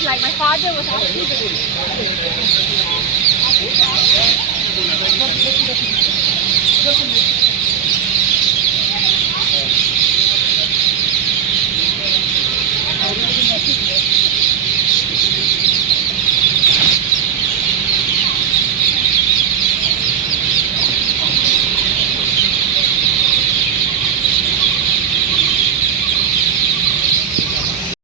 it's like my father was asking to do.